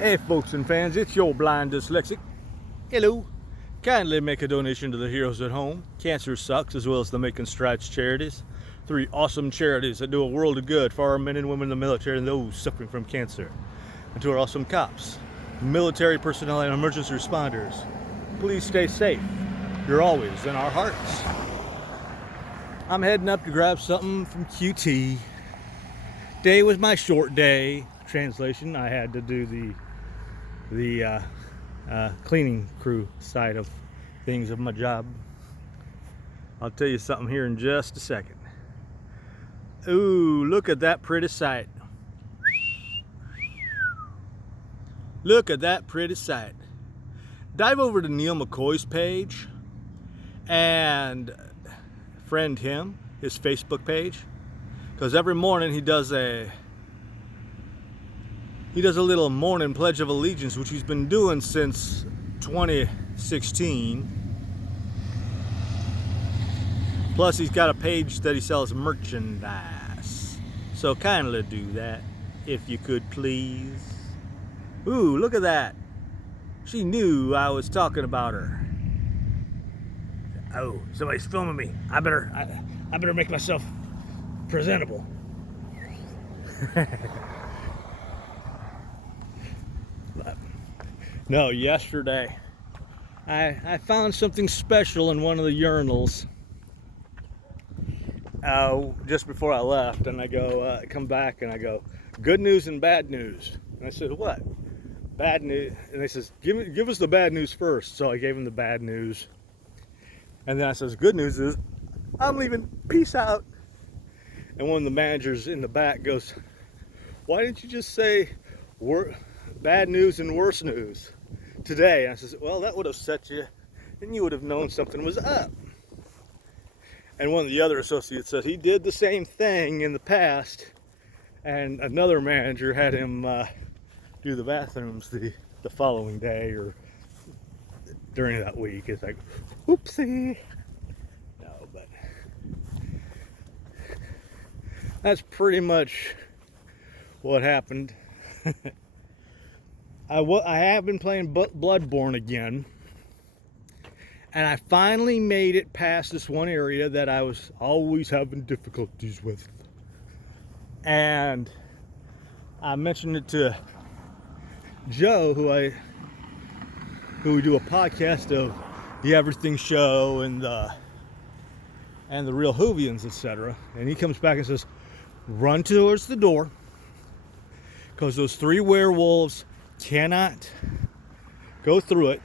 Hey folks and fans, it's your blind dyslexic. Hello. Kindly make a donation to the Heroes at Home, Cancer Sucks, as well as the Making Strides charities. 3 awesome charities that do a world of good for our men and women in the military and those suffering from cancer. And to our awesome cops, military personnel and emergency responders. Please stay safe. You're always in our hearts. I'm heading up to grab something from QT. Today was my short day. Translation, I had to do the cleaning crew side of things of my job. I'll tell you something here in just a second. Ooh, look at that pretty sight. Look at that pretty sight. Dive over to Neal McCoy's page and friend him, his Facebook page, because every morning he does a little morning Pledge of Allegiance, which he's been doing since 2016. Plus, he's got a page that he sells merchandise. So kindly do that, if you could, please. Ooh, look at that. She knew I was talking about her. Oh, somebody's filming me. I better make myself presentable. No, yesterday I found something special in one of the urinals just before I left, and I go come back and I go, good news and bad news. And I said, what? Bad news? And they says, give us the bad news first. So I gave him the bad news, and then I says, good news is I'm leaving, peace out. And one of the managers in the back goes, why didn't you just say bad news and worse news today? And I says, well, that would have set you, and you would have known something was up. And one of the other associates said he did the same thing in the past, and another manager had him do the bathrooms the following day or during that week. It's like, whoopsie. No, but that's pretty much what happened. I have been playing Bloodborne again, and I finally made it past this one area that I was always having difficulties with. And I mentioned it to Joe, who we do a podcast of the Everything Show and the Real Whovians, etc. And he comes back and says, run towards the door, because those 3 werewolves cannot go through it.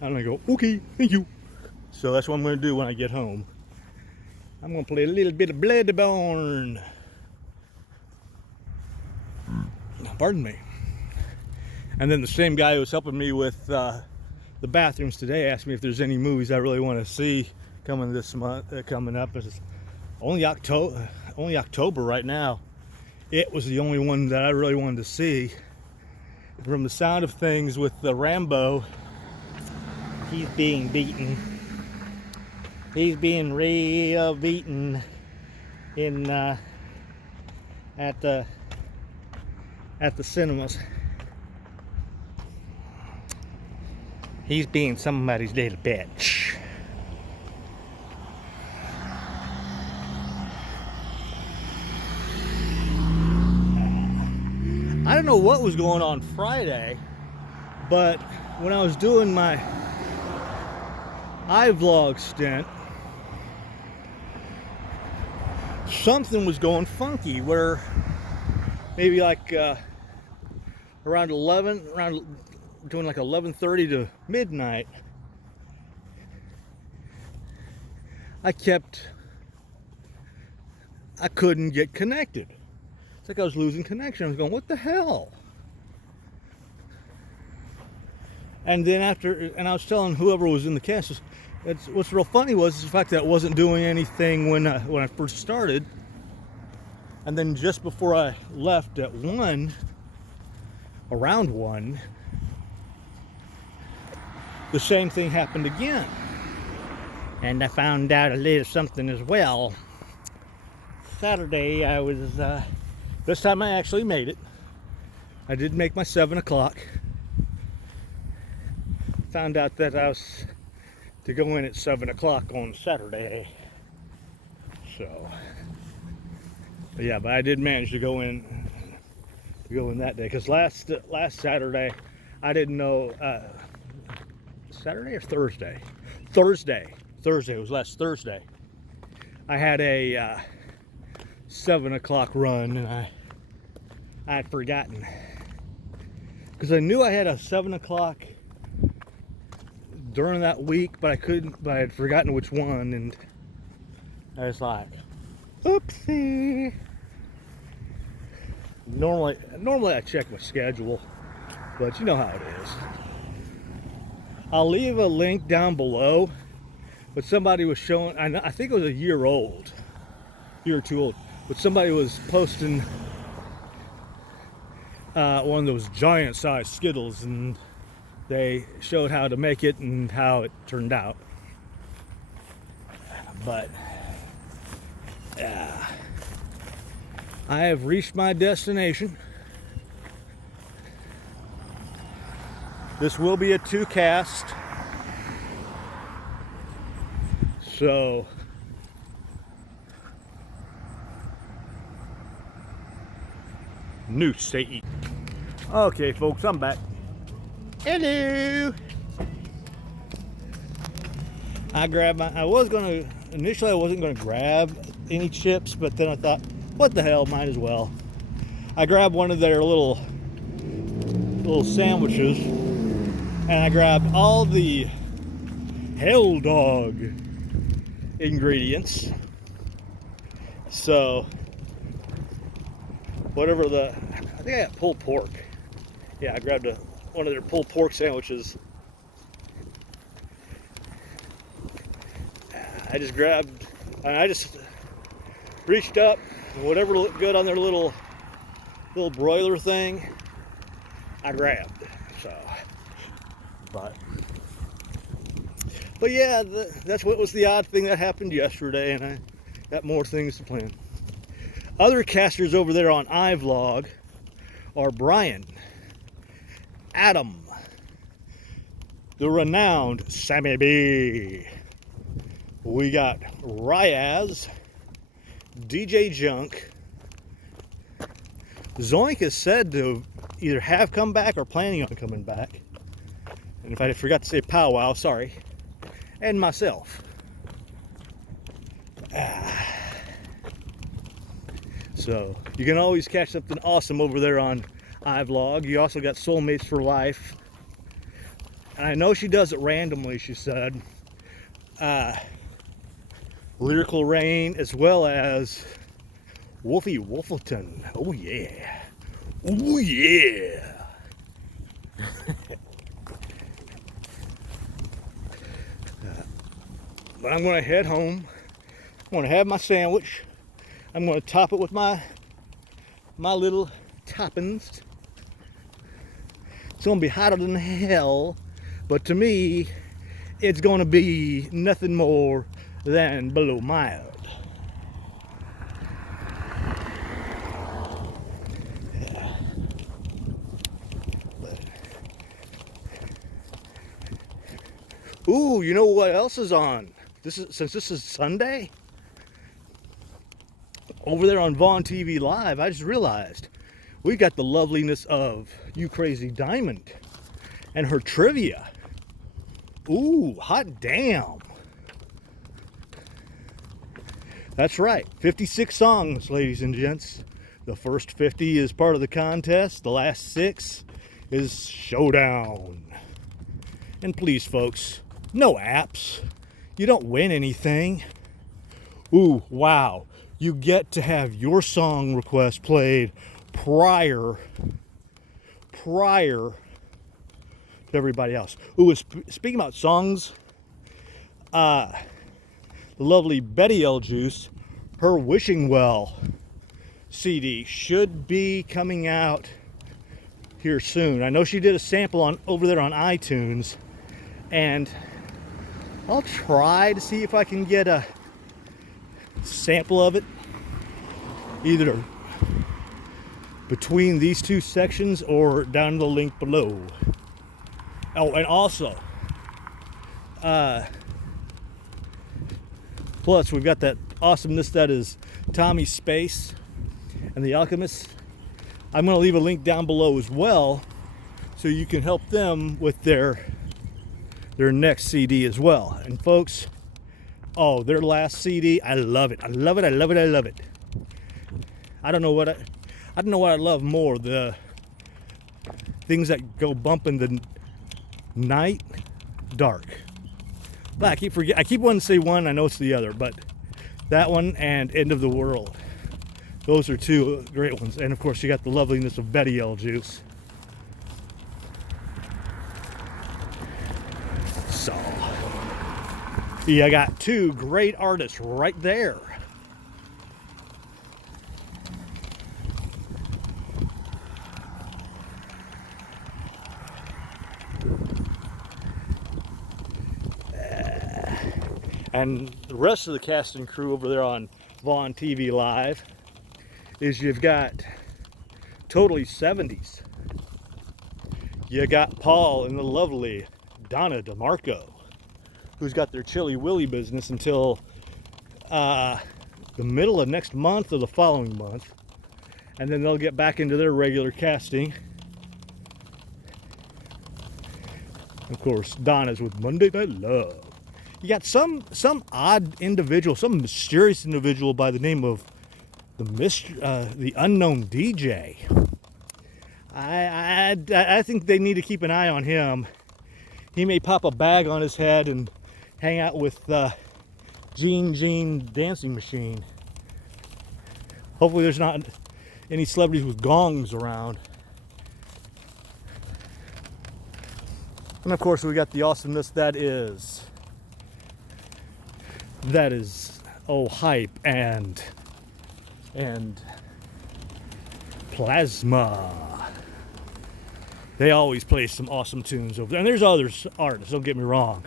And I go, okay, thank you. So that's what I'm going to do when I get home. I'm going to play a little bit of Bloodborne. Pardon me. And then the same guy who was helping me with the bathrooms today asked me if there's any movies I really want to see coming this month, coming up. It's only October right now. It was the only one that I really wanted to see. From the sound of things with the Rambo, he's being beaten. He's being real beaten in at the cinemas. He's being somebody's little bitch. I don't know what was going on Friday, but when I was doing my iVlog stint, something was going funky where maybe like around between like 11:30 to midnight, I couldn't get connected. It's like I was losing connection. I was going, what the hell? And then and I was telling whoever was in the cast, what's real funny was the fact that it wasn't doing anything when I first started. And then just before I left at around 1, the same thing happened again. And I found out a little something as well. Saturday I was, this time I actually made it. I did make my 7 o'clock. Found out that I was to go in at 7 o'clock on Saturday. So, but yeah, but I did manage to go in that day, because last Saturday I didn't know, Saturday or Thursday? Thursday. It was last Thursday. I had a 7 o'clock run, and I had forgotten, because I knew I had a 7 o'clock during that week, but I had forgotten which one, and I was like, oopsie. Normally I check my schedule, but you know how it is. I'll leave a link down below, but somebody was showing, I think it was a year or 2 old, but somebody was posting one of those giant sized Skittles, and they showed how to make it and how it turned out. But I have reached my destination. This will be a 2-cast, so new say. Okay, folks, I'm back. Hello. Initially I wasn't gonna grab any chips, but then I thought, what the hell, might as well. I grabbed one of their little sandwiches, and I grabbed all the Hell Dog ingredients. So I think I got pulled pork. Yeah, I grabbed one of their pulled pork sandwiches. I just reached up, and whatever looked good on their little broiler thing, I grabbed. So, but yeah, that's what was the odd thing that happened yesterday, and I got more things to plan. Other casters over there on iVlog are Brian, Adam, the renowned Sammy B. We got Ryaz, DJ Junk. Zoink is said to either have come back or planning on coming back. And if I forgot to say powwow, sorry. And myself. So you can always catch something awesome over there on iVlog. You also got Soulmates for Life. And I know she does it randomly, she said. Lyrical Rain, as well as Wolfie Wolfleton. Oh yeah. Oh yeah. But I'm going to head home. I'm going to have my sandwich. I'm going to top it with my little toppings. It's going to be hotter than hell, but to me, it's going to be nothing more than below mild. Yeah. Ooh, you know what else is on? Since this is Sunday, over there on Vaughn TV Live, I just realized we got the loveliness of You Crazy Diamond and her trivia. Ooh, hot damn. That's right, 56 songs, ladies and gents. The first 50 is part of the contest. The last 6 is showdown. And please, folks, no apps. You don't win anything. Ooh, wow. You get to have your song request played prior to everybody else. Ooh, speaking about songs, the lovely Betty L. Juice, her Wishing Well CD should be coming out here soon. I know she did a sample over there on iTunes, and I'll try to see if I can get a sample of it, either between these two sections or down the link below. Oh, and also, plus we've got that awesomeness that is Tommy's Space and the Alchomists. I'm going to leave a link down below as well, so you can help them with their next CD as well. And folks, oh, their last CD, I love it. I love it. I love it. I love it. I don't know what I love more, the things that go bump in the night, dark. But I keep wanting to say one, I know it's the other, but that one and End of the World. Those are two great ones. And of course you got the loveliness of Betty L. Juice. So, yeah, I got two great artists right there. And the rest of the cast and crew over there on Vaughn TV Live is you've got totally 70s. You got Paul and the lovely Donna DeMarco, who's got their Chili Willy business until the middle of next month or the following month. And then they'll get back into their regular casting. Of course, Donna's with Monday Night Love. You got some odd individual, some mysterious individual by the name of the Unknown DJ. I think they need to keep an eye on him. He may pop a bag on his head and hang out with Gene Dancing Machine. Hopefully there's not any celebrities with gongs around. And of course we got the awesomeness that is hype and Plasma. They always play some awesome tunes over there. And there's other artists, don't get me wrong.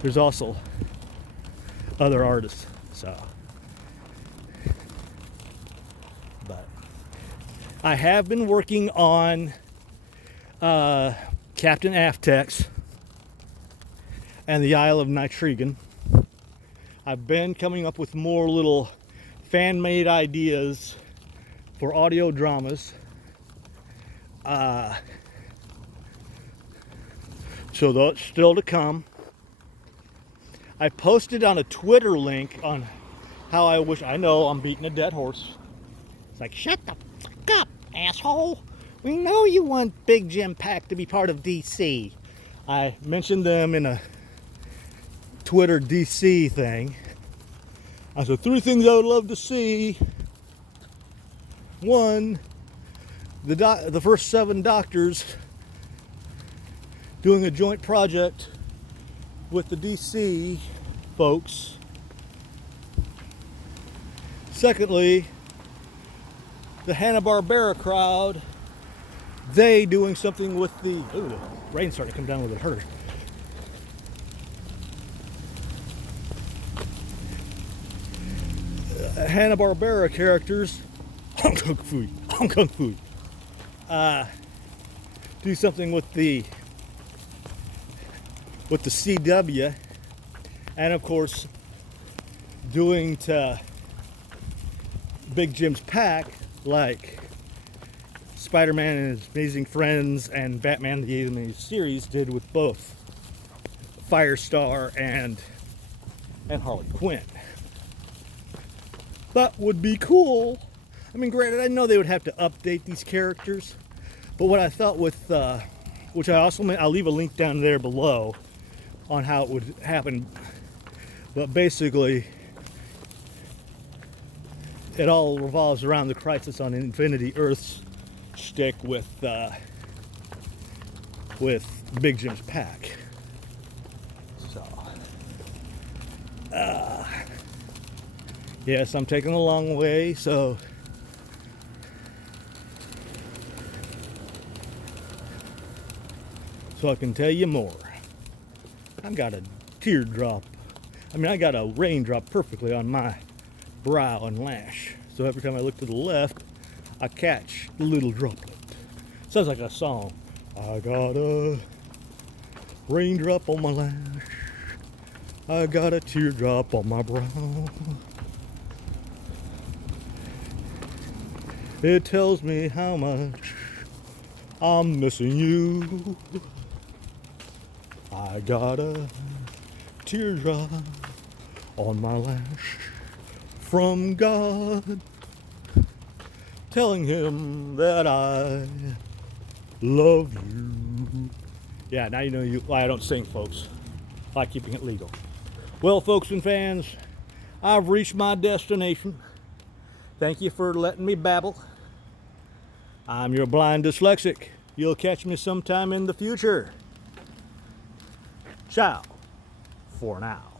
There's also other artists, so. But I have been working on Captain Aftex and the Isle of Nitrigan. I've been coming up with more little fan-made ideas for audio dramas. So that's still to come. I posted on a Twitter link on how I know I'm beating a dead horse. It's like, shut the fuck up, asshole. We know you want Big Jim Pack to be part of DC. I mentioned them in a Twitter DC thing. I said 3 things I would love to see. 1, the first 7 doctors doing a joint project with the DC folks. Secondly, the Hanna-Barbera crowd, they doing something with the... Ooh, the rain started to come down with a hurt. Hanna-Barbera characters, Hong Kong Fu, do something with the CW, and of course doing to Big Jim's Pack like Spider-Man and His Amazing Friends and Batman the Animated Series did with both Firestar and Harley Quinn. That would be cool. I mean, granted, I know they would have to update these characters, but what I thought with, which I also I'll leave a link down there below on how it would happen, but basically it all revolves around the Crisis on Infinity Earth's shtick with Big Jim's Pack. So, yes, I'm taking the long way, so I can tell you more. I've got a teardrop. I mean, I got a raindrop perfectly on my brow and lash. So every time I look to the left, I catch the little droplet. Sounds like a song. I got a raindrop on my lash. I got a teardrop on my brow. It tells me how much I'm missing you. I got a teardrop on my lash from God, telling him that I love you. Yeah, now you know why I don't sing, folks. I like keeping it legal. Well, folks and fans, I've reached my destination. Thank you for letting me babble. I'm your blind dyslexic. You'll catch me sometime in the future. Ciao for now.